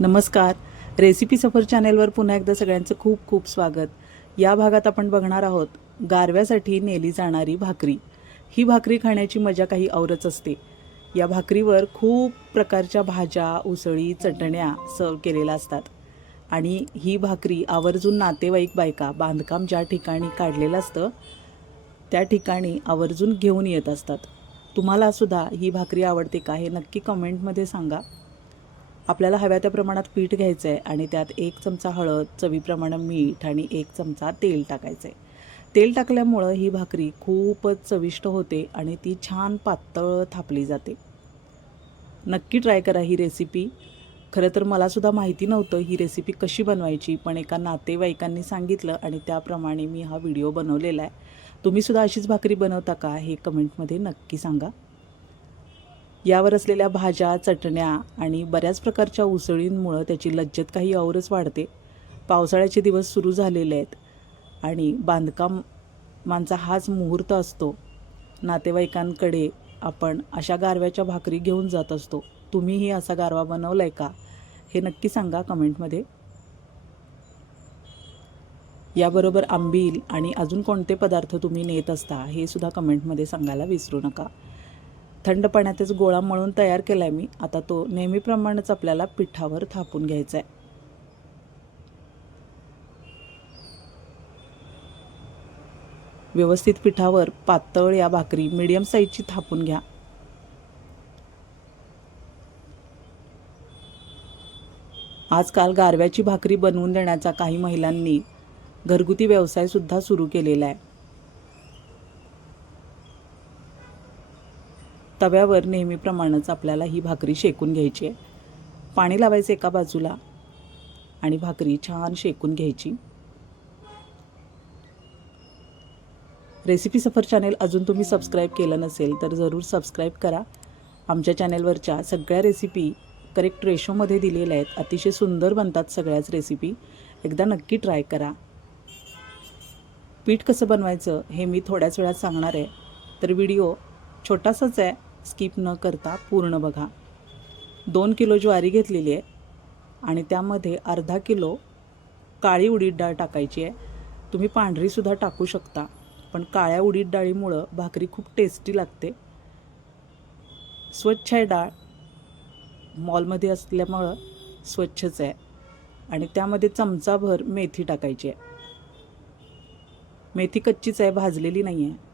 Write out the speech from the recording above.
नमस्कार. रेसिपी सफर चॅनेलवर पुन्हा एकदा सगळ्यांचं खूप खूप स्वागत. या भागात आपण बघणार आहोत गारव्यासाठी नेली जाणारी भाकरी. ही भाकरी खाण्याची मजा काही औरच असते. या भाकरीवर खूप प्रकारच्या भाज्या उसळी चटण्या सर्व केलेल्या असतात. आणि ही भाकरी आवर्जून नातेवाईक बायका बांधकाम ज्या ठिकाणी काढलेलं असतं त्या ठिकाणी आवर्जून घेऊन येत असतात. तुम्हाला सुद्धा ही भाकरी आवडते का हे नक्की कमेंटमध्ये सांगा. आपल्याला हव्या त्या प्रमाणात पीठ घ्यायचं आहे आणि त्यात एक चमचा हळद चवीप्रमाणे मीठ आणि एक चमचा तेल टाकायचं आहे तेल टाकल्यामुळं ही भाकरी खूपच चविष्ट होते आणि ती छान पातळ थापली जाते. नक्की ट्राय करा ही रेसिपी. खरं तर मलासुद्धा माहिती नव्हतं ही रेसिपी कशी बनवायची पण एका नातेवाईकांनी सांगितलं आणि त्याप्रमाणे मी हा व्हिडिओ बनवलेला आहे. तुम्हीसुद्धा अशीच भाकरी बनवता का हे कमेंटमध्ये नक्की सांगा. यावर असलेल्या भाज्या चटण्या आणि बऱ्याच प्रकारच्या उसळींमुळं त्याची लज्जत काही औरच वाढते. पावसाळ्याचे दिवस सुरू झालेले आहेत आणि बांधकामांचा हाच मुहूर्त असतो. नातेवाईकांकडे आपण अशा गारव्याच्या भाकरी घेऊन जात असतो. तुम्हीही असा गारवा बनवला आहे का? हे नक्की सांगा कमेंटमध्ये. याबरोबर आंबील आणि अजून कोणते पदार्थ तुम्ही नेत असता हे सुद्धा कमेंटमध्ये सांगायला विसरू नका. थंड पाण्यातच गोळा मळून तयार केला आहे मी. आता तो नेहमीप्रमाणेच आपल्याला पिठावर थापून घ्यायचा आहे व्यवस्थित पिठावर पातळ या भाकरी मीडियम साईजची थापून घ्या. आजकाल गारव्याची भाकरी बनवून देण्याचा काही महिलांनी घरगुती व्यवसायसुद्धा सुरू केलेला आहे तव्यावर नेहमीप्रमाणेच आपल्याला ही भाकरी शेकून घ्यायची आहे. पाणी लावायचं एका बाजूला आणि भाकरी छान शेकून घ्यायची. रेसिपी सफर चॅनेल अजून तुम्ही सबस्क्राईब केलं नसेल तर जरूर सबस्क्राईब करा. आमच्या चॅनेलवरच्या सगळ्या रेसिपी करेक्ट रेशोमध्ये दिलेल्या आहेत. अतिशय सुंदर बनतात सगळ्याच रेसिपी. एकदा नक्की ट्राय करा. पीठ कसं बनवायचं हे मी थोड्याच वेळात सांगणार आहे. तर व्हिडिओ छोटासाच आहे. स्किप न करता पूर्ण बघा. दोन किलो ज्वारी घेतलेली आहे आणि त्यामध्ये अर्धा किलो काळी उडीद डाळ टाकायची आहे. तुम्ही पांढरीसुद्धा टाकू शकता पण काळ्या उडीद डाळीमुळं भाकरी खूप टेस्टी लागते. स्वच्छ आहे डाळ. मॉलमध्ये असल्यामुळं स्वच्छच आहे. आणि त्यामध्ये चमचाभर मेथी टाकायची आहे. मेथी कच्चीच आहे भाजलेली नाही आहे